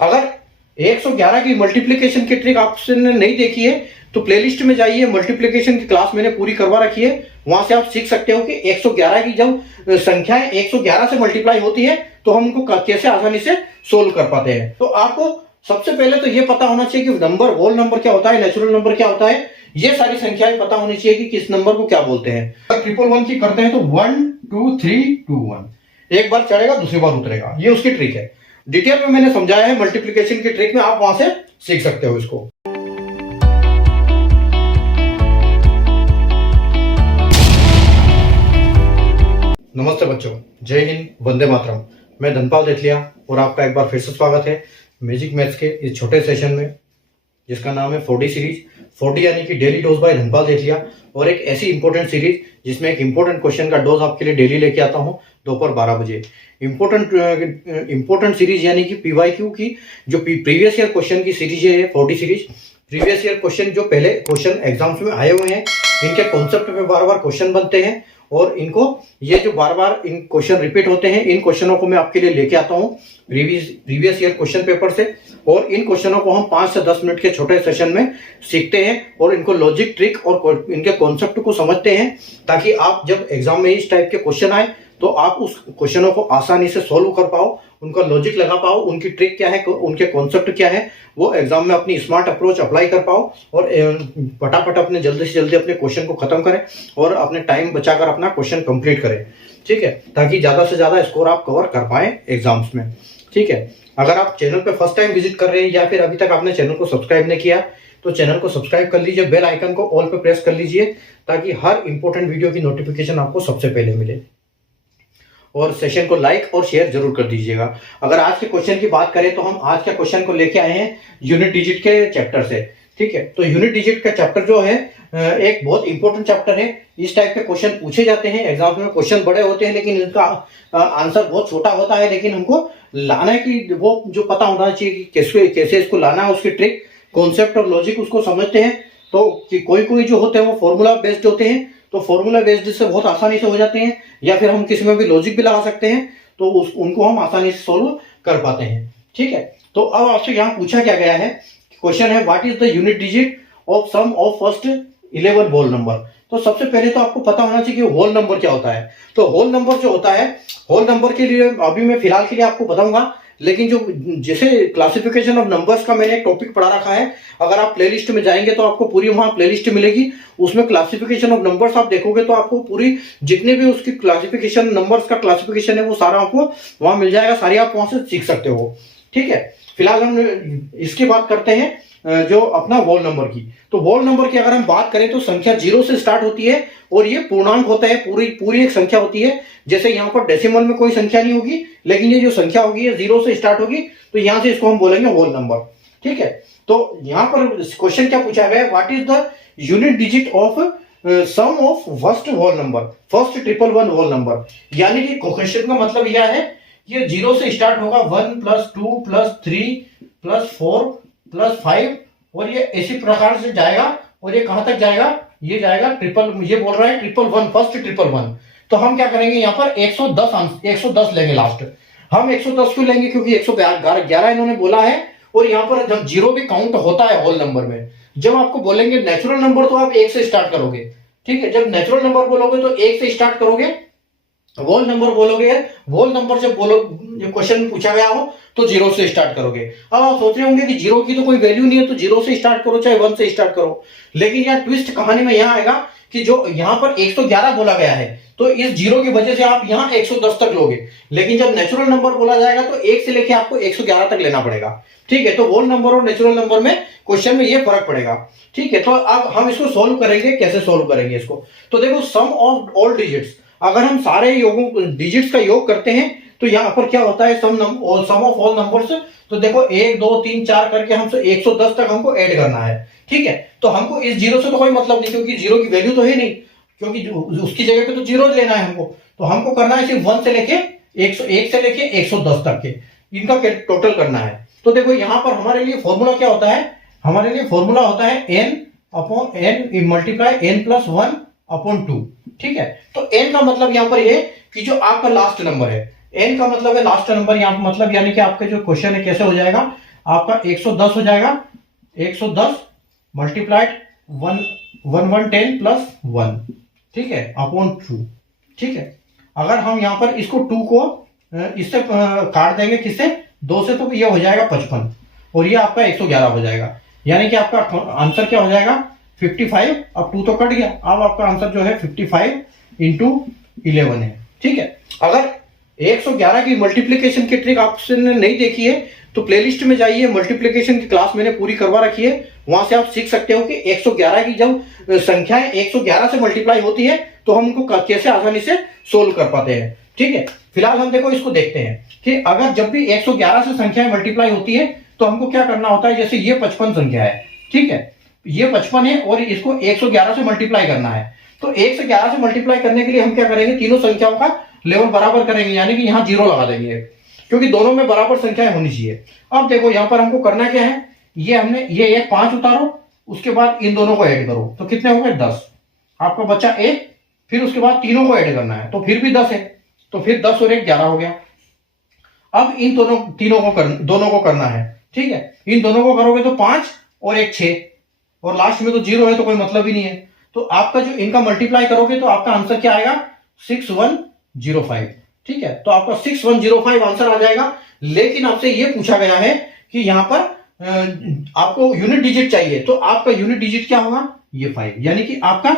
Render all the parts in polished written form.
अगर 111 की मल्टीप्लिकेशन की ट्रिक आपने नहीं देखी है तो प्लेलिस्ट में जाइए, मल्टीप्लिकेशन की क्लास मैंने पूरी करवा रखी है, वहां से आप सीख सकते हो कि 111 की जब संख्याएं 111 से मल्टीप्लाई होती है तो हम उनको कैसे आसानी से सोल्व कर पाते हैं। तो आपको सबसे पहले तो ये पता होना चाहिए कि नंबर, होल नंबर क्या होता है, नेचुरल नंबर क्या होता है, ये सारी संख्याएं पता होनी चाहिए कि किस नंबर को क्या बोलते हैं। अगर 111 की करते हैं तो 1 2 3 2 1 एक बार चढ़ेगा दूसरी बार उतरेगा, ये उसकी ट्रिक है। डिटेल में मैंने समझाया है मल्टीप्लिकेशन की ट्रिक में, आप वहां से सीख सकते हो इसको। नमस्ते बच्चों, जय हिंद, वंदे मातरम। मैं धनपाल जेठलिया और आपका एक बार फिर से स्वागत है मैजिक मैथ्स के इस छोटे सेशन में, जिसका नाम है 4D सीरीज। 4D यानी कि डेली डोज बाय धनपाल जेठलिया, और एक ऐसी इंपॉर्टेंट सीरीज जिसमें एक इंपॉर्टेंट क्वेश्चन का डोज आपके लिए डेली लेके आता हूं दोपहर 12 बजे। इंपॉर्टेंट सीरीज यानी कि PYQ की जो प्रीवियस ईयर क्वेश्चन की सीरीज है 4D series. Previous year question जो पहले क्वेश्चन एग्जाम्स में आए हुए हैं, इनके कॉन्सेप्ट पे बार बार क्वेश्चन बनते हैं और इनको ये जो बार बार इन क्वेश्चन रिपीट होते हैं, इन क्वेश्चनों को मैं आपके लिए लेके आता हूं प्रीवियस ईयर क्वेश्चन पेपर से, और इन क्वेश्चनों को हम 5 से 10 मिनट के छोटे सेशन में सीखते हैं और इनको लॉजिक, ट्रिक और इनके कॉन्सेप्ट को समझते हैं, ताकि आप जब एग्जाम में इस टाइप के क्वेश्चन आए तो आप उस क्वेश्चनों को आसानी से सोल्व कर पाओ, उनका लॉजिक लगा पाओ, उनकी ट्रिक क्या है, उनके कॉन्सेप्ट क्या है, वो एग्जाम में अपनी स्मार्ट अप्रोच अप्लाई कर पाओ और फटाफट अपने जल्दी से जल्दी अपने क्वेश्चन को खत्म करें और अपने टाइम बचाकर अपना क्वेश्चन कंप्लीट करें। ठीक है, ताकि ज्यादा से ज्यादा स्कोर आप कवर कर पाए एग्जाम्स में। ठीक है, अगर आप चैनल पे फर्स्ट टाइम विजिट कर रहे हैं या फिर अभी तक आपने चैनल को सब्सक्राइब नहीं किया तो चैनल को सब्सक्राइब कर लीजिए, बेल आइकन को ऑल पे प्रेस कर लीजिए, ताकि हर इंपॉर्टेंट वीडियो की नोटिफिकेशन आपको सबसे पहले मिले। और सेशन को लाइक और शेयर जरूर कर दीजिएगा। अगर आज के क्वेश्चन की बात करें तो हम आज के क्वेश्चन को लेके आए हैं यूनिट डिजिट के चैप्टर से। ठीक है, तो यूनिट डिजिट का चैप्टर जो है एक बहुत इंपॉर्टेंट चैप्टर है। इस टाइप के क्वेश्चन पूछे जाते हैं एग्जाम में, क्वेश्चन बड़े होते हैं लेकिन इनका आंसर बहुत छोटा होता है, लेकिन हमको लाना है कि वो जो पता होना चाहिए कि कैसे इसको लाना है, उसकी ट्रिक, कॉन्सेप्ट और लॉजिक उसको समझते हैं। तो कि कोई जो होते हैं वो फॉर्मूला बेस्ड होते हैं, तो फॉर्मूला बेस्ड से बहुत आसानी से हो जाते हैं, या फिर हम किसी में भी लॉजिक भी लगा सकते हैं तो उनको हम आसानी से सोल्व कर पाते हैं। ठीक है, तो अब आपसे यहाँ पूछा क्या गया है, क्वेश्चन है what is the unit digit of sum of first 11 whole number. तो सबसे पहले तो आपको पता होना चाहिए कि होल नंबर क्या होता है। तो होल नंबर जो होता है, होल नंबर के लिए अभी मैं फिलहाल के लिए आपको बताऊंगा, लेकिन जो जैसे क्लासिफिकेशन ऑफ नंबर्स का मैंने एक टॉपिक पढ़ा रखा है, अगर आप प्लेलिस्ट में जाएंगे तो आपको पूरी वहां प्लेलिस्ट मिलेगी, उसमें क्लासिफिकेशन ऑफ नंबर्स आप देखोगे तो आपको पूरी जितने भी उसकी क्लासिफिकेशन, नंबर्स का क्लासिफिकेशन है वो सारा आपको वहां मिल जाएगा, सारी आप वहां से सीख सकते हो। ठीक है, फिलहाल हम इसकी बात करते हैं जो अपना होल नंबर की। तो होल नंबर की अगर हम बात करें तो संख्या 0 से स्टार्ट होती है और ये पूर्णांक होता है, पूरी एक संख्या होती है। जैसे यहाँ पर डेसिमल में कोई संख्या नहीं होगी, लेकिन ये जो संख्या होगी ये 0 से स्टार्ट होगी, तो यहां से इसको हम बोलेंगे होल नंबर। ठीक है, तो यहाँ पर क्वेश्चन क्या पूछा गया है, what is the unit digit of sum of first whole number, first 111 whole number. यानी कि क्वेश्चन का मतलब यह है ये 0 से स्टार्ट होगा, 1 + 2 + 3 + 4 + 5, और ये इसी प्रकार से जाएगा और ये कहां तक जाएगा, ये जाएगा ट्रिपल, ये बोल रहा है 111, फर्स्ट 111। तो हम क्या करेंगे यहाँ पर 110 लेंगे लास्ट। हम 110 क्यों लेंगे, क्योंकि 111 इन्होंने बोला है, और यहाँ पर जब 0 भी काउंट होता है होल नंबर में। जब आपको बोलेंगे नेचुरल नंबर तो आप 1 से स्टार्ट करोगे। ठीक है, जब नेचुरल नंबर बोलोगे तो 1 से स्टार्ट करोगे, होल नंबर बोलोगे, होल नंबर जब क्वेश्चन में पूछा गया हो तो 0 से स्टार्ट करोगे। अब आप सोच रहे होंगे कि 0 की तो कोई वैल्यू नहीं है, तो 0 से स्टार्ट करो चाहे 1 से स्टार्ट करो, लेकिन यहाँ ट्विस्ट कहानी में यहाँ आएगा कि जो यहाँ पर 111 बोला गया है, तो इस 0 की वजह से आप यहाँ 110 तक लोगे, लेकिन जब नेचुरल नंबर बोला जाएगा तो 1 से लेके आपको 111 तक लेना पड़ेगा। ठीक है, तो होल नंबर और नेचुरल नंबर में क्वेश्चन में ये फर्क पड़ेगा। ठीक है, तो अब हम इसको सोल्व करेंगे, कैसे सोल्व करेंगे इसको। तो देखो, सम ऑफ ऑल डिजिट्स, अगर हम सारे डिजिट्स का योग करते हैं तो यहाँ पर क्या होता है, सम ऑफ ऑल नंबर्स। तो देखो 1 2 3 4 करके हम 110 तक हमको ऐड करना है। ठीक है, तो हमको इस 0 से तो कोई मतलब नहीं, क्योंकि 0 की वैल्यू तो है नहीं, क्योंकि उसकी जगह पे तो 0 लेना है हमको। तो हमको करना है सिर्फ 1 से लेके 101 से लेके 110 तक के, इनका टोटल करना है। तो देखो यहाँ पर हमारे लिए फॉर्मूला क्या होता है, हमारे लिए फॉर्मूला होता है n/n मल्टीप्लाई n + 1/2। ठीक है, तो n का मतलब यहाँ पर ये कि जो आपका लास्ट नंबर है, n का मतलब है लास्ट नंबर, यहाँ मतलब यानी कि आपके जो क्वेश्चन है कैसे हो जाएगा, आपका 110 हो जाएगा, 110 मल्टीप्लाइड 110 प्लस 1, ठीक है, अपॉन 2, ठीक है। अगर हम यहाँ पर इसको 2 को इससे काट देंगे, किससे, 2 से, तो ये हो जाएगा 55 और ये आपका 111 हो जाएगा। यानी कि आपका आंसर क्या हो जाएगा 55। अब 2 तो कट गया, अब आपका आंसर जो है 55 इंटू 11 है, ठीक है। अगर 111 की मल्टीप्लीकेशन की ट्रिक आपने नहीं देखी है तो प्लेलिस्ट में जाइए, मल्टीप्लीकेशन की क्लास मैंने पूरी करवा रखी है, वहां से आप सीख सकते हो कि 111 की जब संख्याएं 111 से मल्टीप्लाई होती है तो हम उनको कैसे आसानी से सोल्व कर पाते हैं, ठीक है। फिलहाल हम देखो इसको देखते हैं कि अगर जब भी 111 से संख्याएं मल्टीप्लाई होती है तो हमको क्या करना होता है। जैसे ये 55 संख्या है, ठीक है, ये 55 है और इसको 111 से मल्टीप्लाई करना है। तो 1 से 11 से मल्टीप्लाई करने के लिए हम क्या करेंगे, तीनों संख्याओं का लेवल बराबर करेंगे, यानी कि यहाँ 0 लगा देंगे, क्योंकि दोनों में बराबर संख्याएं होनी चाहिए। अब देखो यहाँ पर हमको करना क्या है, ये हमने ये एक 5 उतारो, उसके बाद इन दोनों को ऐड करो तो कितने हो गए 10, आपका बच्चा 1, फिर उसके बाद तीनों को ऐड करना है तो फिर भी 10 है, तो फिर 10 और 1 11 हो गया। अब इन दोनों को करना है, ठीक है, इन दोनों को करोगे तो 5 और 1 6 और लास्ट में तो 0 है तो कोई मतलब ही नहीं है। तो आपका जो इनका मल्टीप्लाई करोगे तो आपका आंसर क्या आएगा 6105, ठीक है। तो आपका 6105 आंसर आ जाएगा। लेकिन आपसे ये पूछा गया है कि यहाँ पर आपको यूनिट डिजिट चाहिए, तो आपका यूनिट डिजिट क्या होगा, ये 5, यानी कि आपका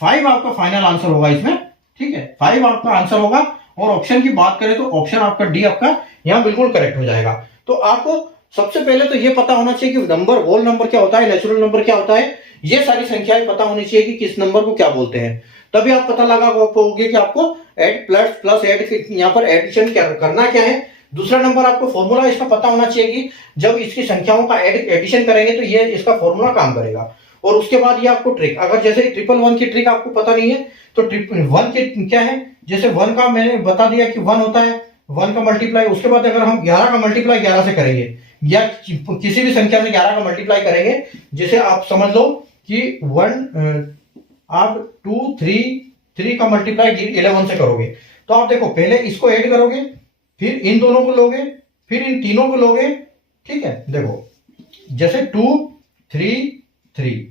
5 आपका फाइनल आंसर होगा इसमें, ठीक है, 5 आपका आंसर होगा। और ऑप्शन की बात करें तो ऑप्शन आपका डी आपका यहाँ बिल्कुल करेक्ट हो जाएगा। तो आपको सबसे पहले तो ये पता होना चाहिए कि नंबर, होल नंबर क्या होता है, नेचुरल नंबर क्या होता है, ये सारी संख्याएं पता होनी चाहिए कि किस नंबर को क्या बोलते हैं। तभी आप पता लगा पाओगे कि आपको ऐड प्लस ऐड यहाँ पर एडिशन क्या करना क्या है। दूसरा नंबर आपको फॉर्मूला इसका पता होना चाहिए कि जब इसकी संख्याओं का एडिशन करेंगे तो ये इसका फॉर्मूला काम करेगा। और उसके बाद ये आपको ट्रिक, अगर जैसे 111 की ट्रिक आपको पता नहीं है तो 1 की क्या है, जैसे 1 का मैंने बता दिया कि 1 होता है, 1 का मल्टीप्लाई, उसके बाद अगर हम 11 का मल्टीप्लाई 11 से करेंगे या किसी भी संख्या में 11 का मल्टीप्लाई करेंगे, जैसे आप समझ लो कि 1 आप 2 3 का मल्टीप्लाई 11 से करोगे, तो आप देखो पहले इसको ऐड करोगे, फिर इन दोनों को लोगे, फिर इन तीनों को लोगे, ठीक है। देखो जैसे 2 3 3,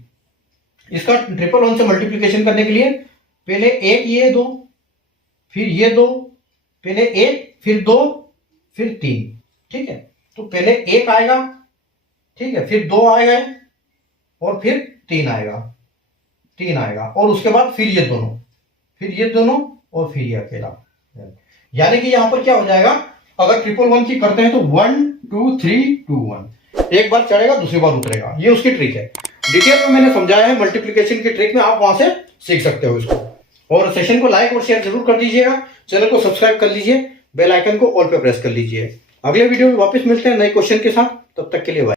इसका 111 से मल्टीप्लिकेशन करने के लिए पहले एक ये 2, फिर ये 2, पहले 1 फिर 2 फिर 3, ठीक है। तो पहले 1 आएगा, ठीक है, फिर 2 आएगा और फिर 3 आएगा और उसके बाद फिर ये दोनों, फिर ये दोनों और फिर ये अकेला। यानी कि यहां पर क्या हो जाएगा, अगर 111 की करते हैं तो 1 2 3 2 1, एक बार चढ़ेगा दूसरी बार उतरेगा, ये उसकी ट्रिक है। डिटेल में मैंने समझाया है मल्टीप्लिकेशन की ट्रिक में, आप वहां से सीख सकते हो इसको। और सेशन को लाइक और शेयर जरूर कर दीजिएगा, चैनल को सब्सक्राइब कर लीजिए, बेल आइकन को ऑल पे प्रेस कर लीजिए। अगले वीडियो में वापस मिलते हैं नए क्वेश्चन के साथ, तब तक के लिए बाय।